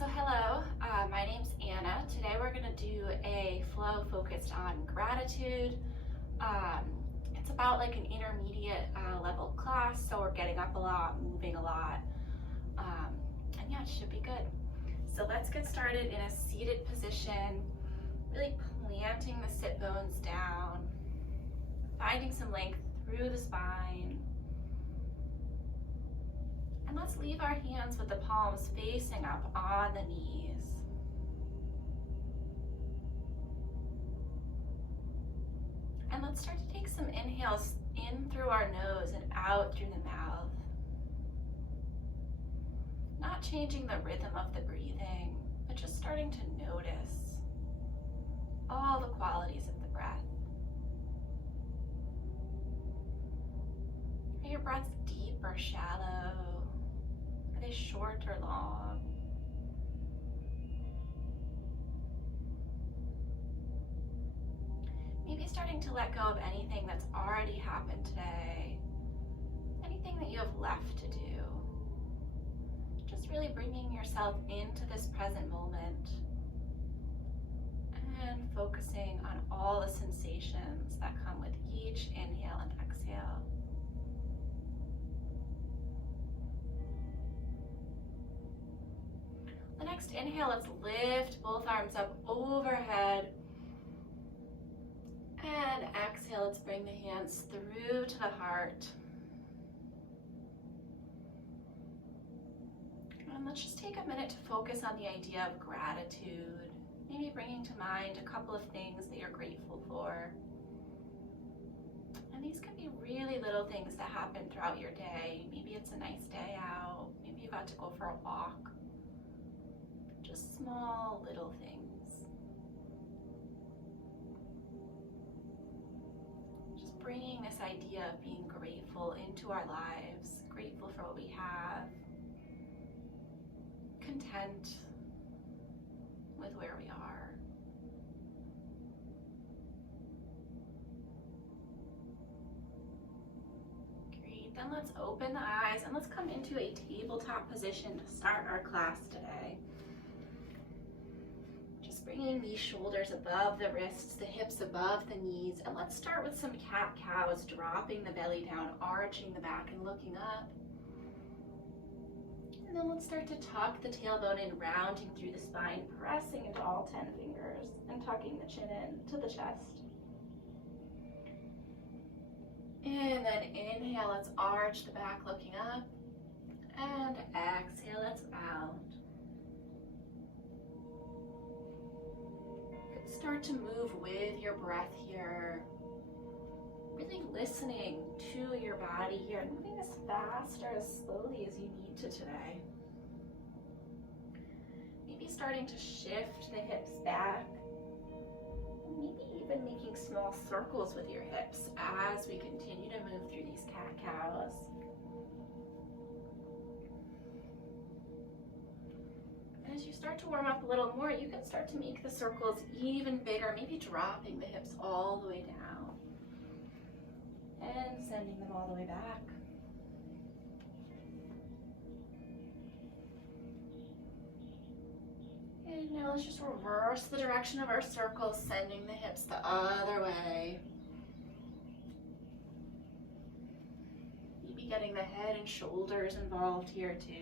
So hello, my name's Anna. Today we're going to do a flow focused on gratitude. It's about like an intermediate level class, so we're getting up a lot, moving a lot, and yeah, it should be good. So let's get started in a seated position, really planting the sit bones down, finding some length through the spine. And let's leave our hands with the palms facing up on the knees. And let's start to take some inhales in through our nose and out through the mouth. Not changing the rhythm of the breathing, but just starting to notice all the qualities of the breath. Are your breaths deep or shallow? Are they short or long? Maybe starting to let go of anything that's already happened today, anything that you have left to do. Just really bringing yourself into this present moment and focusing on all the sensations that come with each inhale and exhale. The next inhale, let's lift both arms up overhead. And exhale, let's bring the hands through to the heart. And let's just take a minute to focus on the idea of gratitude. Maybe bringing to mind a couple of things that you're grateful for. And these can be really little things that happen throughout your day. Maybe it's a nice day out. Maybe you got to go for a walk. Just small little things. Just bringing this idea of being grateful into our lives, grateful for what we have, content with where we are. Great, then let's open the eyes and let's come into a tabletop position to start our class today. Bringing these shoulders above the wrists, the hips above the knees, and let's start with some cat-cows, dropping the belly down, arching the back and looking up. And then let's start to tuck the tailbone in, rounding through the spine, pressing into all 10 fingers and tucking the chin in to the chest. And then inhale, let's arch the back looking up, and exhale, let's round. Start to move with your breath here, really listening to your body here, moving as fast or as slowly as you need to today. Maybe starting to shift the hips back, maybe even making small circles with your hips as we continue to move through these cat-cows. As you start to warm up a little more, you can start to make the circles even bigger, maybe dropping the hips all the way down and sending them all the way back. And now let's just reverse the direction of our circles, sending the hips the other way. Maybe getting the head and shoulders involved here too.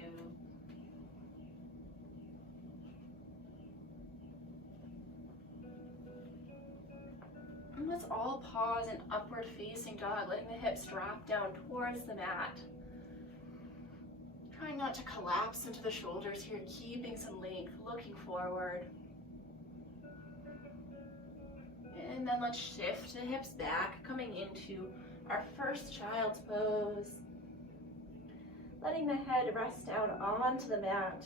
And let's all pause in upward facing dog, letting the hips drop down towards the mat. Trying not to collapse into the shoulders here, keeping some length, looking forward. And then let's shift the hips back, coming into our first child's pose. Letting the head rest down onto the mat.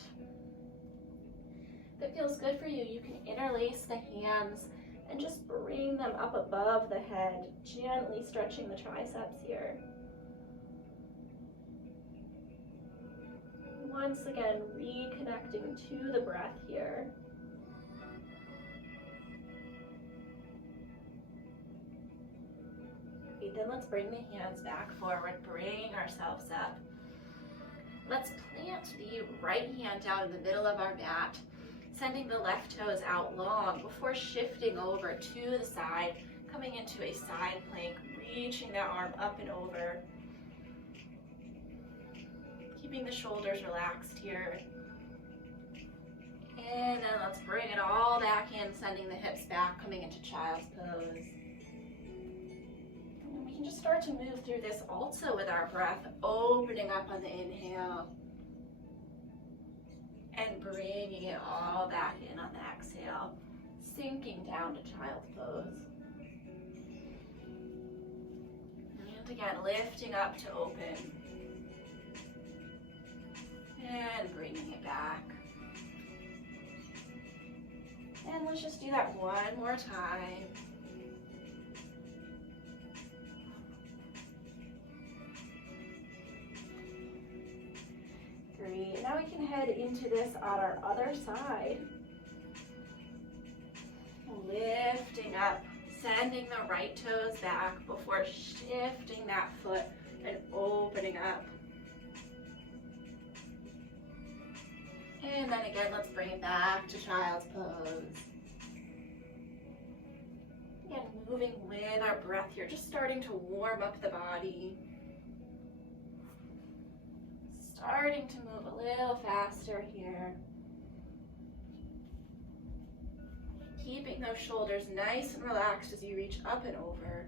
If it feels good for you, you can interlace the hands and just bring them up above the head, gently stretching the triceps here. Once again, reconnecting to the breath here. Great, then let's bring the hands back forward, bring ourselves up. Let's plant the right hand down in the middle of our mat, sending the left toes out long before shifting over to the side, coming into a side plank, reaching that arm up and over. Keeping the shoulders relaxed here. And then let's bring it all back in, sending the hips back, coming into child's pose. And we can just start to move through this also with our breath, opening up on the inhale and bringing it all back in on the exhale, sinking down to child's pose. And again, lifting up to open and bringing it back. And let's just do that one more time. Great. Now we can head into this on our other side. Lifting up, sending the right toes back before shifting that foot and opening up. And then again, let's bring it back to child's pose. Again, moving with our breath here, just starting to warm up the body. Starting to move a little faster here. Keeping those shoulders nice and relaxed as you reach up and over.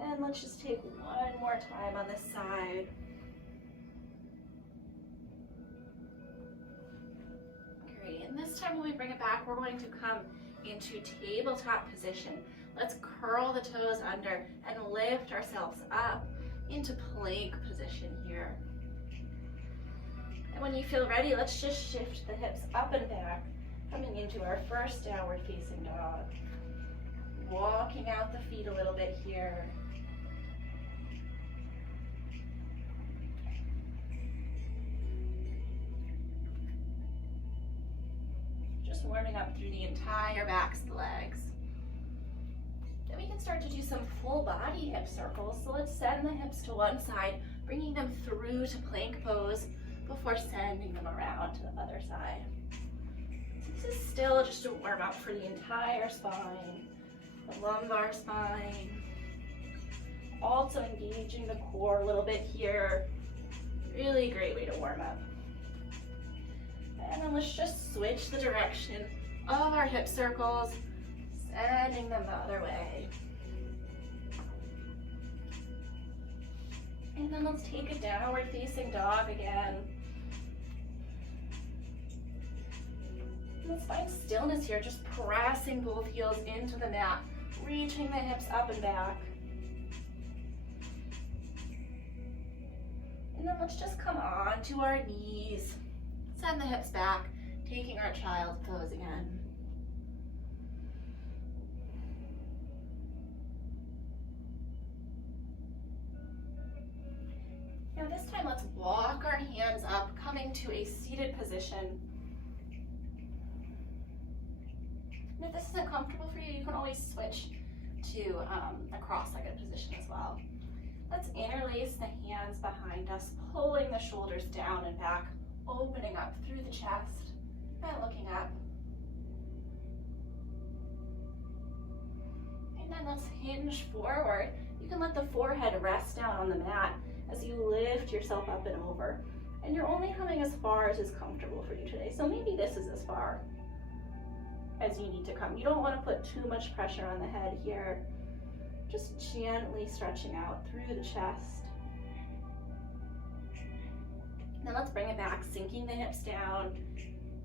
And let's just take one more time on this side. Great, and this time when we bring it back, we're going to come into tabletop position. Let's curl the toes under and lift ourselves up into plank position here. And when you feel ready, let's just shift the hips up and back, coming into our first downward facing dog. Walking out the feet a little bit here. Just warming up through the entire backs of the legs. Then we can start to do some full body hip circles. So let's send the hips to one side, bringing them through to plank pose before sending them around to the other side. So this is still just a warm up for the entire spine, the lumbar spine. Also engaging the core a little bit here. Really great way to warm up. And then let's just switch the direction of our hip circles, sending them the other way. And then let's take a downward facing dog again. Let's find stillness here, just pressing both heels into the mat, reaching the hips up and back. And then let's just come on to our knees. Send the hips back, taking our child's pose again. Now this time, let's walk our hands up, coming to a seated position. And if this isn't comfortable for you, you can always switch to a cross-legged position as well. Let's interlace the hands behind us, pulling the shoulders down and back, opening up through the chest and looking up. And then let's hinge forward. You can let the forehead rest down on the mat as you lift yourself up and over. And you're only coming as far as is comfortable for you today. So maybe this is as far as you need to come. You don't want to put too much pressure on the head here. Just gently stretching out through the chest. Then let's bring it back, sinking the hips down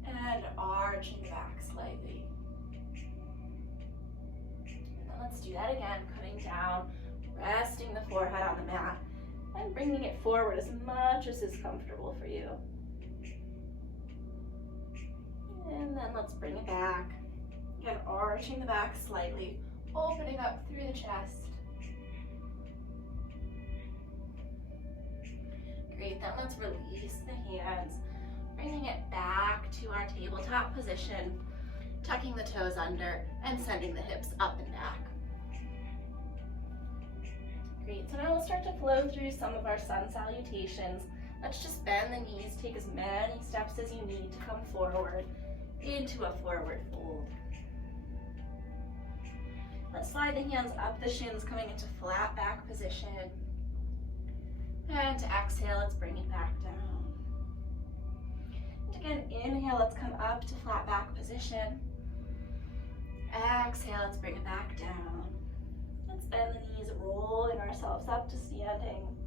and arching back slightly. And then let's do that again, coming down, resting the forehead on the mat and bringing it forward as much as is comfortable for you. And then let's bring it back, again, arching the back slightly, opening up through the chest. Great, then let's release the hands, bringing it back to our tabletop position, tucking the toes under and sending the hips up and back. Great, so now we'll start to flow through some of our sun salutations. Let's just bend the knees, take as many steps as you need to come forward into a forward fold. Let's slide the hands up the shins, coming into flat back position. And to exhale, let's bring it back down. And again, inhale, let's come up to flat back position. Exhale, let's bring it back down. Let's bend the knees, rolling ourselves up to standing.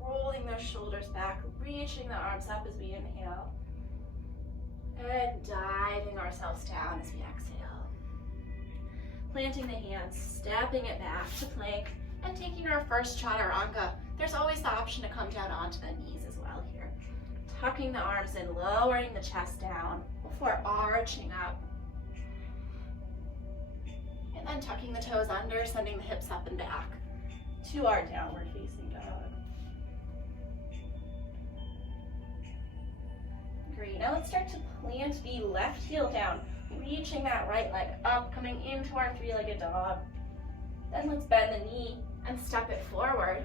Rolling those shoulders back, reaching the arms up as we inhale. And diving ourselves down as we exhale. Planting the hands, stepping it back to plank, and taking our first Chaturanga. There's always the option to come down onto the knees as well here. Tucking the arms in, lowering the chest down before arching up. And then tucking the toes under, sending the hips up and back to our downward facing dog. Great, now let's start to plant the left heel down, reaching that right leg up, coming into our three-legged dog. Then let's bend the knee and step it forward,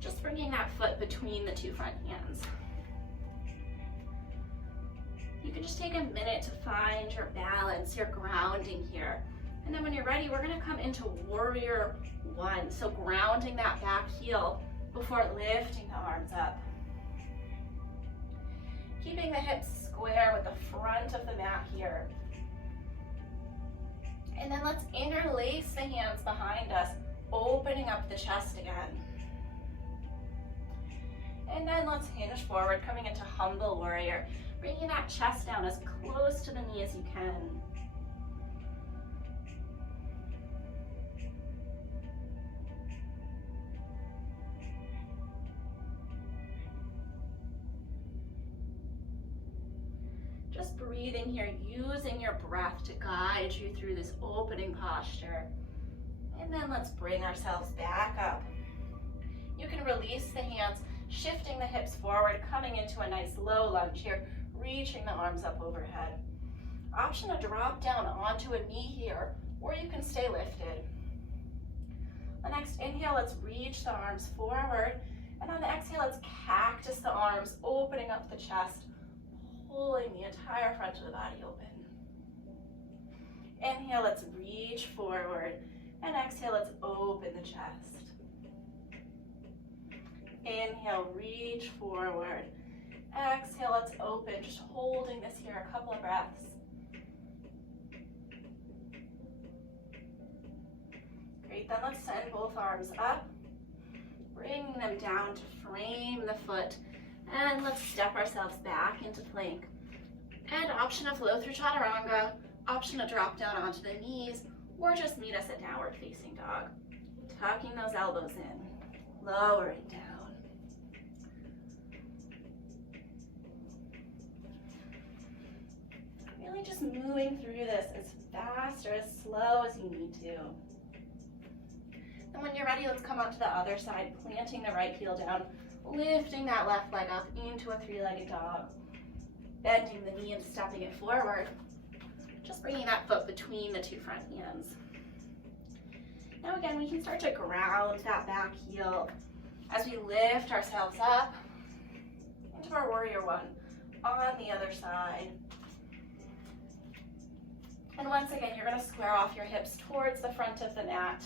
just bringing that foot between the two front hands. You can just take a minute to find your balance, your grounding here. And then when you're ready, we're gonna come into warrior one. So grounding that back heel before lifting the arms up. Keeping the hips square with the front of the mat here. And then let's interlace the hands behind us, opening up the chest again. And then let's hinge forward, coming into humble warrior, bringing that chest down as close to the knee as you can. Just breathing here, using your breath to guide you through this opening posture. And then let's bring ourselves back up. You can release the hands, shifting the hips forward, coming into a nice low lunge here, reaching the arms up overhead. Option to drop down onto a knee here, or you can stay lifted. The next inhale, let's reach the arms forward. And on the exhale, let's cactus the arms, opening up the chest, pulling the entire front of the body open. Inhale, let's reach forward. And exhale, let's open the chest. Inhale, reach forward. Exhale, let's open. Just holding this here a couple of breaths. Great, then let's send both arms up. Bring them down to frame the foot. And let's step ourselves back into plank. And option to flow through Chaturanga, option to drop down onto the knees, or just meet us at downward facing dog. Tucking those elbows in, lowering down. Really just moving through this as fast or as slow as you need to. And when you're ready, let's come onto the other side, planting the right heel down, lifting that left leg up into a three-legged dog, bending the knee and stepping it forward, just bringing that foot between the two front hands. Now again, we can start to ground that back heel as we lift ourselves up into our warrior one on the other side. And once again, you're going to square off your hips towards the front of the mat.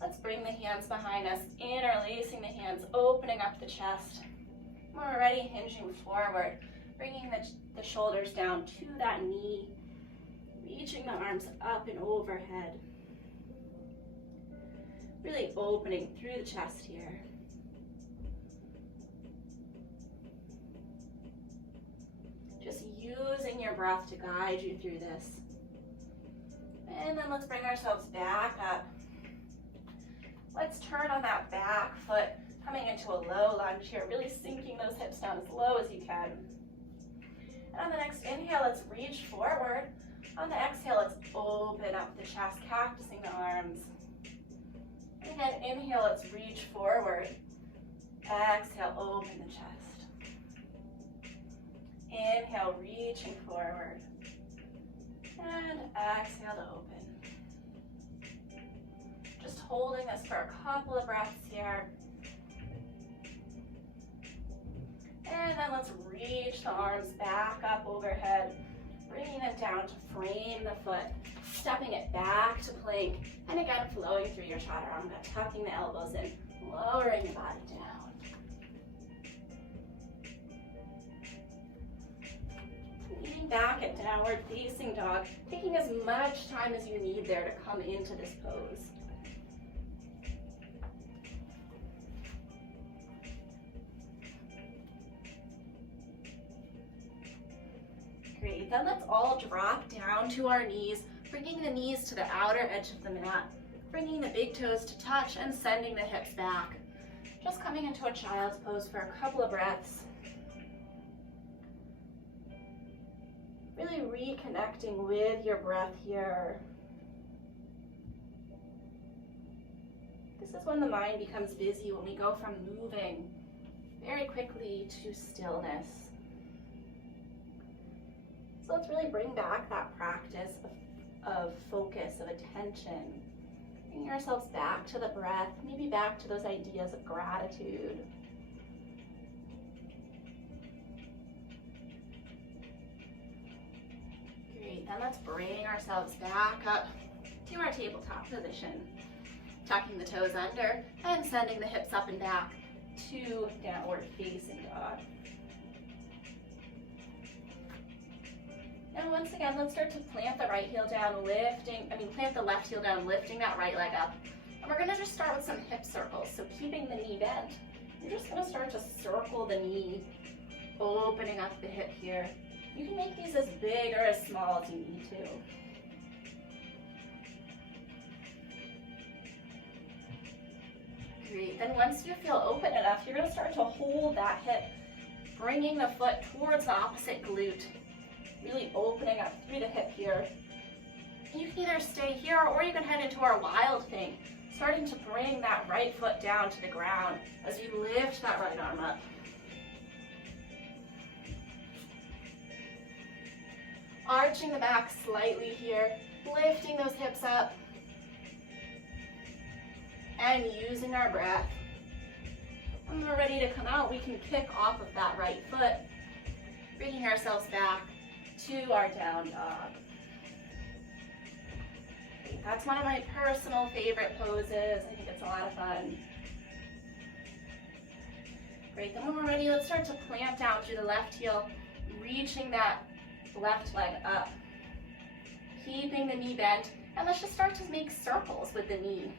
Let's bring the hands behind us, interlacing the hands, opening up the chest. When we're ready, hinging forward, bringing the shoulders down to that knee, reaching the arms up and overhead. Really opening through the chest here. Just using your breath to guide you through this. And then let's bring ourselves back up. Let's turn on that back foot, coming into a low lunge here, really sinking those hips down as low as you can. And on the next inhale, let's reach forward. On the exhale, let's open up the chest, cactusing the arms. And again, inhale, let's reach forward. Exhale, open the chest. Inhale, reaching forward. And exhale to open. Just holding this for a couple of breaths here. And then let's reach the arms back up overhead, bringing them down to frame the foot, stepping it back to plank, and again flowing through your Chaturanga, tucking the elbows in, lowering your body down. Leaning back at downward facing dog, taking as much time as you need there to come into this pose. Great, then let's all drop down to our knees, bringing the knees to the outer edge of the mat, bringing the big toes to touch and sending the hips back. Just coming into a child's pose for a couple of breaths. Really reconnecting with your breath here. This is when the mind becomes busy, when we go from moving very quickly to stillness. So let's really bring back that practice of focus, of attention. Bringing ourselves back to the breath, maybe back to those ideas of gratitude. Great, then let's bring ourselves back up to our tabletop position. Tucking the toes under and sending the hips up and back to downward facing dog. And once again, let's start to plant the right heel down, plant the left heel down, lifting that right leg up. And we're gonna just start with some hip circles. So keeping the knee bent, you're just gonna start to circle the knee, opening up the hip here. You can make these as big or as small as you need to. Great, then once you feel open enough, you're gonna start to hold that hip, bringing the foot towards the opposite glute. Really opening up through the hip here. And you can either stay here or you can head into our wild thing, starting to bring that right foot down to the ground as you lift that right arm up. Arching the back slightly here, lifting those hips up, and using our breath. When we're ready to come out, we can kick off of that right foot, bringing ourselves back to our down dog. That's one of my personal favorite poses. I think it's a lot of fun. Great, then when we're ready, let's start to plant down through the left heel, reaching that left leg up, keeping the knee bent, and let's just start to make circles with the knee.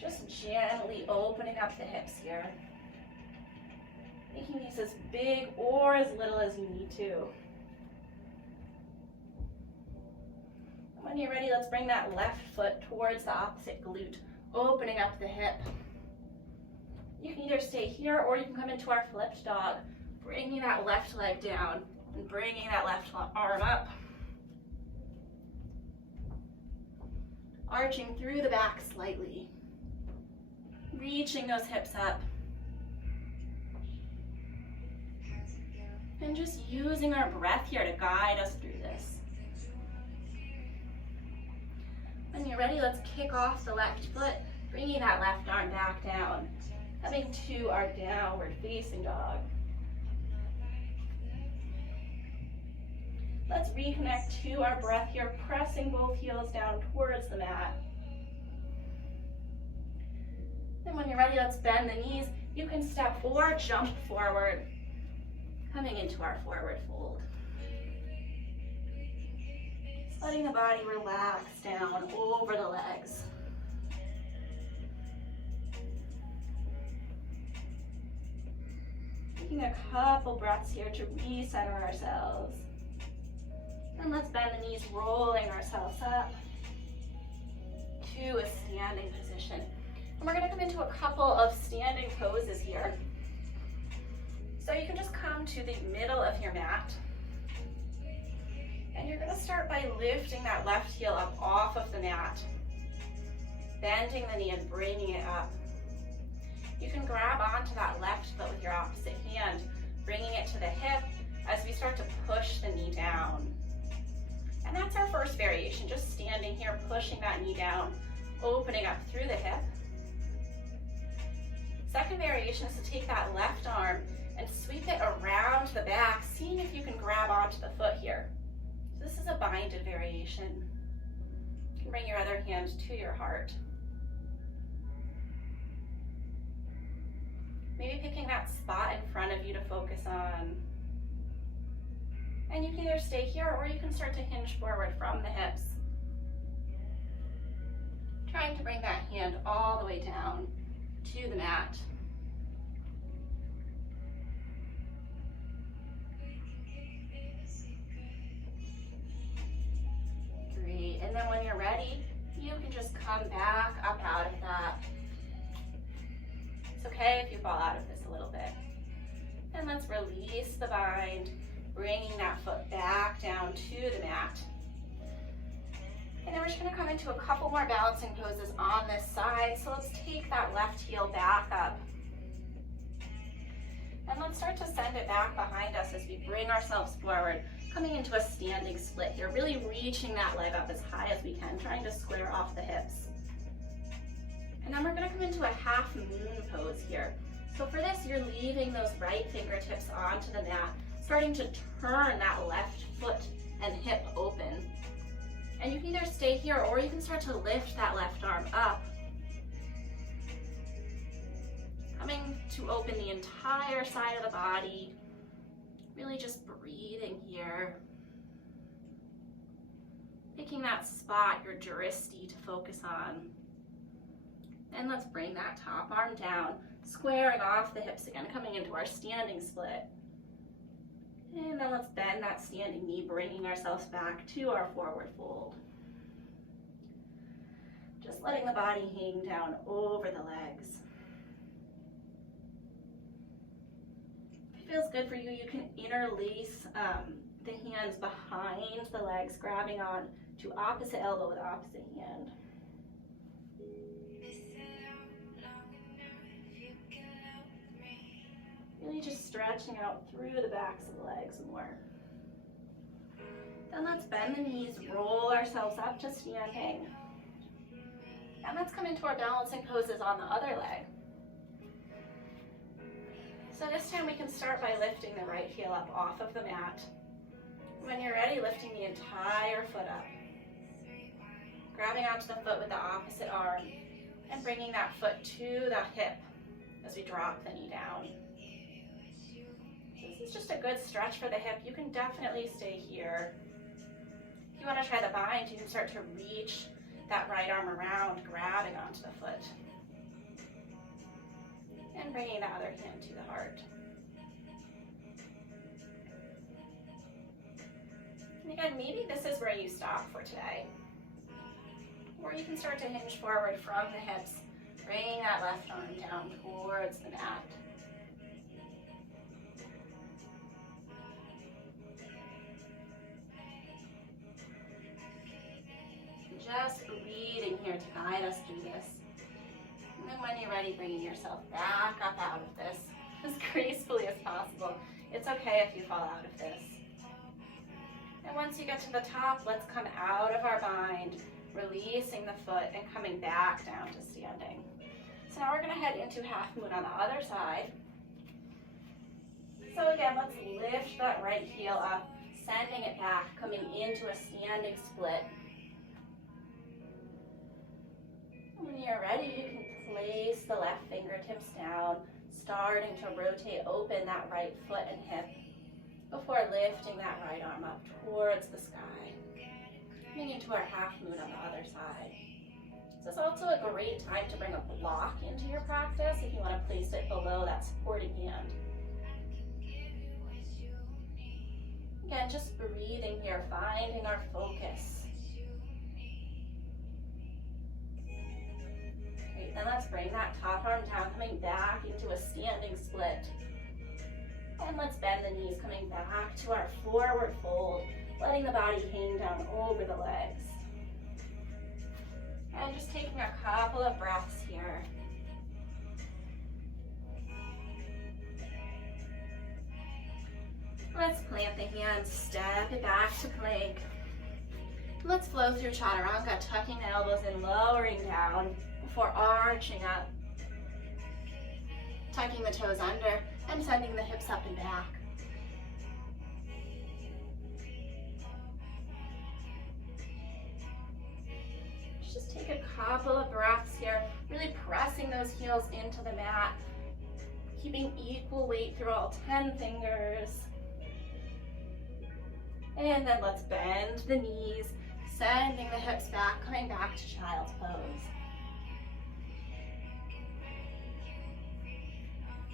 Just gently opening up the hips here. Making these as big or as little as you need to. When you're ready, let's bring that left foot towards the opposite glute, opening up the hip. You can either stay here or you can come into our flipped dog, bringing that left leg down and bringing that left arm up. Arching through the back slightly, reaching those hips up. And just using our breath here to guide us through this. When you're ready, let's kick off the left foot, bringing that left arm back down, coming to our downward facing dog. Let's reconnect to our breath here, pressing both heels down towards the mat. Then when you're ready, let's bend the knees. You can step or jump forward, coming into our forward fold. Letting the body relax down over the legs. Taking a couple breaths here to recenter ourselves. And let's bend the knees, rolling ourselves up to a standing position. And we're going to come into a couple of standing poses here. So you can just come to the middle of your mat. And you're going to start by lifting that left heel up off of the mat, bending the knee and bringing it up. You can grab onto that left foot with your opposite hand, bringing it to the hip as we start to push the knee down. And that's our first variation, just standing here, pushing that knee down, opening up through the hip. Second variation is to take that left arm and sweep it around the back, seeing if you can grab onto the foot here. So this is a binded variation. You can bring your other hand to your heart. Maybe picking that spot in front of you to focus on. And you can either stay here or you can start to hinge forward from the hips. Trying to bring that hand all the way down to the mat. Great, and then when you're ready, you can just come back up out of that. It's okay if you fall out of this a little bit. And let's release the bind, bringing that foot back down to the mat. And then we're just going to come into a couple more balancing poses on this side. So let's take that left heel back up. And let's start to send it back behind us as we bring ourselves forward, coming into a standing split here, really reaching that leg up as high as we can, trying to square off the hips. And then we're going to come into a half moon pose here. So for this, you're leaving those right fingertips onto the mat, starting to turn that left foot and hip open. And you can either stay here or you can start to lift that left arm up. Coming to open the entire side of the body. Really just breathing here. Picking that spot, your drishti, to focus on. And let's bring that top arm down, squaring off the hips again, coming into our standing split. And then let's bend that standing knee, bringing ourselves back to our forward fold. Just letting the body hang down over the legs. If it feels good for you, you can interlace the hands behind the legs, grabbing on to opposite elbow with opposite hand. Really just stretching out through the backs of the legs more. Then let's bend the knees, roll ourselves up to standing. And let's come into our balancing poses on the other leg. So this time we can start by lifting the right heel up off of the mat. When you're ready, lifting the entire foot up. Grabbing onto the foot with the opposite arm and bringing that foot to the hip as we drop the knee down. This is just a good stretch for the hip. You can definitely stay here. If you want to try the bind, you can start to reach that right arm around, grabbing onto the foot. And bringing the other hand to the heart. And again, maybe this is where you stop for today. Or you can start to hinge forward from the hips, bringing that left arm down towards the mat. Just breathing here to guide us through this. And then when you're ready, bringing yourself back up out of this as gracefully as possible. It's okay if you fall out of this. And once you get to the top, let's come out of our bind, releasing the foot and coming back down to standing. So now we're going to head into half moon on the other side. So again, let's lift that right heel up, sending it back, coming into a standing split. When you're ready, you can place the left fingertips down, starting to rotate open that right foot and hip before lifting that right arm up towards the sky. Coming into our half moon on the other side. This is also a great time to bring a block into your practice if you want to place it below that supporting hand. Again, just breathing here, finding our focus. Great, then let's bring that top arm down, coming back into a standing split. And let's bend the knees, coming back to our forward fold, letting the body hang down over the legs. And just taking a couple of breaths here. Let's plant the hands, step it back to plank. Let's flow through Chaturanga, tucking the elbows in, lowering down before arching up. Tucking the toes under and sending the hips up and back. Just take a couple of breaths here, really pressing those heels into the mat, keeping equal weight through all 10 fingers. And then let's bend the knees, sending the hips back, coming back to child's pose.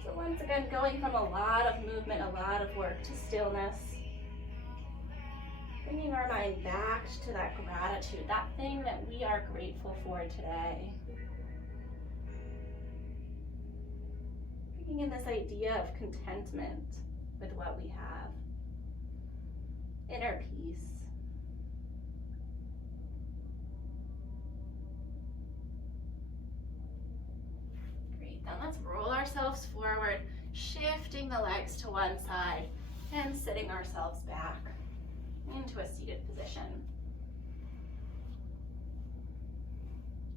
So once again, going from a lot of movement, a lot of work, to stillness. Bringing our mind back to that gratitude, that thing that we are grateful for today. Bringing in this idea of contentment with what we have. Inner peace. Great, then let's roll ourselves forward, shifting the legs to one side and sitting ourselves back into a seated position.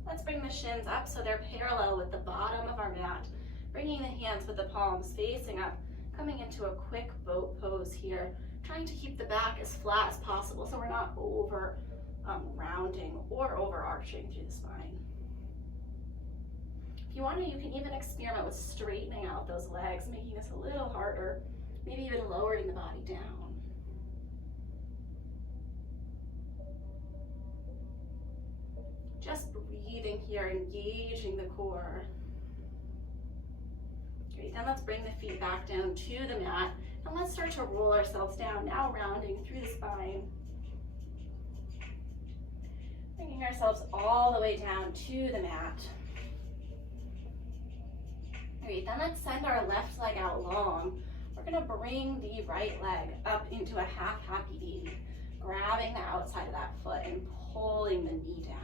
Let's bring the shins up so they're parallel with the bottom of our mat, bringing the hands with the palms facing up, coming into a quick boat pose here, trying to keep the back as flat as possible so we're not over rounding or overarching through the spine. If you want to, you can even experiment with straightening out those legs, making this a little harder, maybe even lowering the body down. Just breathing here, engaging the core. Great, then let's bring the feet back down to the mat, and let's start to roll ourselves down, now rounding through the spine. Bringing ourselves all the way down to the mat. Great, then let's send our left leg out long. We're gonna bring the right leg up into a half happy baby, grabbing the outside of that foot and pulling the knee down.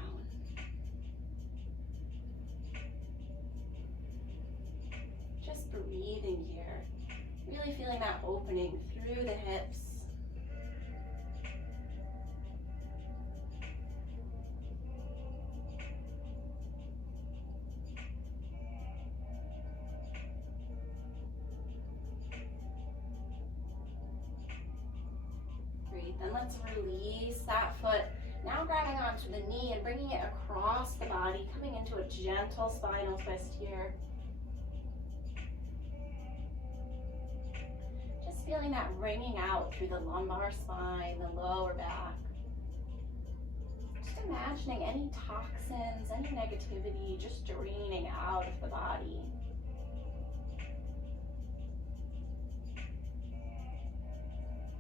Just breathing here, really feeling that opening through the hips. Great, then let's release that foot. Now grabbing onto the knee and bringing it across the body, coming into a gentle spinal twist here. Feeling that ringing out through the lumbar spine, the lower back. Just imagining any toxins, any negativity just draining out of the body.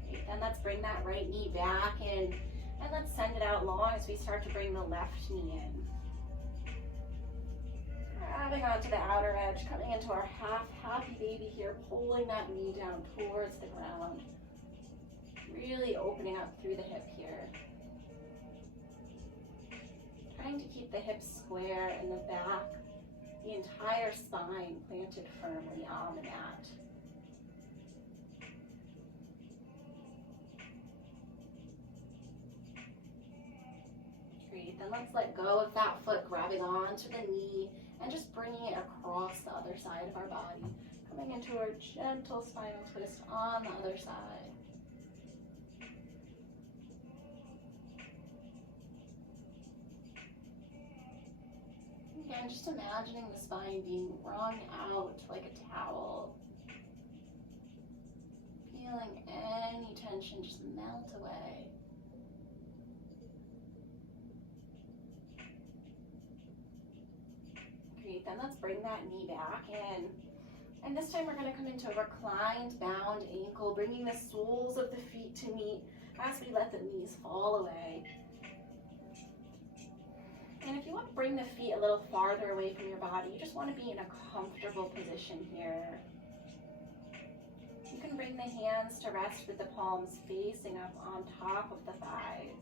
Great, then let's bring that right knee back in and let's send it out long as we start to bring the left knee in. Grabbing onto the outer edge, coming into our half happy baby here, pulling that knee down towards the ground. Really opening up through the hip here. Trying to keep the hips square and the back, the entire spine planted firmly on the mat. Great, then let's let go of that foot, grabbing onto the knee and just bringing it across the other side of our body, coming into our gentle spinal twist on the other side. Again, just imagining the spine being wrung out like a towel. Feeling any tension just melt away. Great, then let's bring that knee back in. And this time we're going to come into a reclined bound ankle, bringing the soles of the feet to meet as we let the knees fall away. And if you want to bring the feet a little farther away from your body, you just want to be in a comfortable position here. You can bring the hands to rest with the palms facing up on top of the thighs.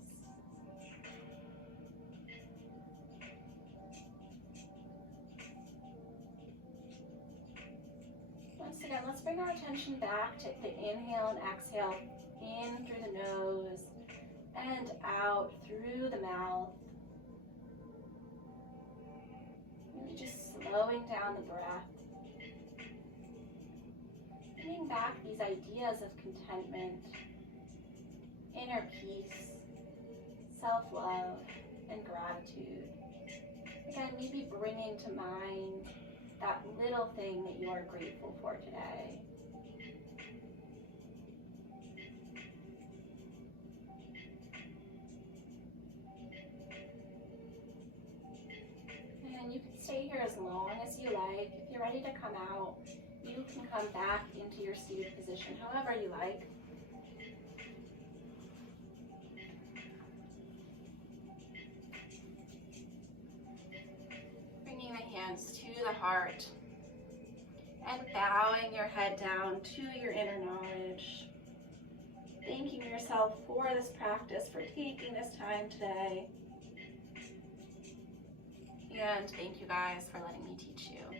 Once again, let's bring our attention back to the inhale and exhale in through the nose and out through the mouth. Maybe just slowing down the breath. Bringing back these ideas of contentment, inner peace, self-love, and gratitude. Again, maybe bringing to mind that little thing that you are grateful for today. And you can stay here as long as you like. If you're ready to come out, you can come back into your seated position however you like. Bringing the hands to the heart and bowing your head down to your inner knowledge. Thanking yourself for this practice, for taking this time today. And thank you guys for letting me teach you.